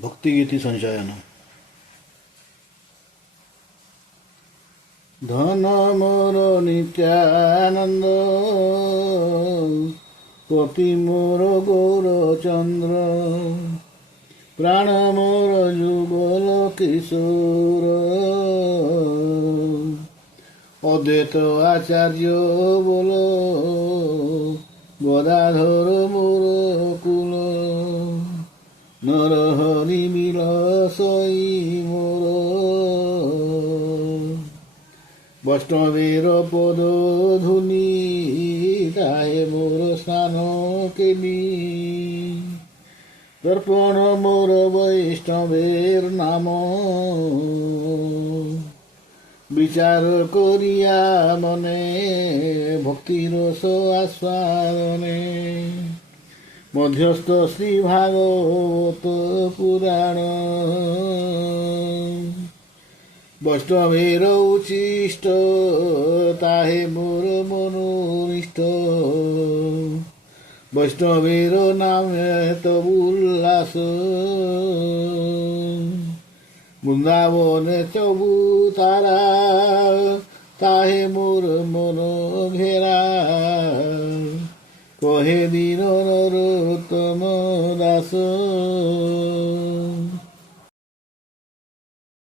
भक्तिगीति संचयन। धन मोर नित्यानंद पति मोर गौरचंद्र प्राण मोर जुगल किशोर अद्वैत आचार्य बोल गदाधर मोर कुल नरहरि बिलसई मोर वैष्णवेर पद धुनी ताहे मोर स्नान केली दर्पण मोर वैष्णवेर नाम विचार करिया मने भक्तिरस आस्वादने मध्यस्थ श्री भागवत पुराण वैष्णवेर उचिष्ट ताहे मोर मनोनिष्ठ वैष्णवेर नामे तब उल्लास वृंदावन चबू तारा ताहे मोर मन घेरा कहे दीन नरोत्तम दास।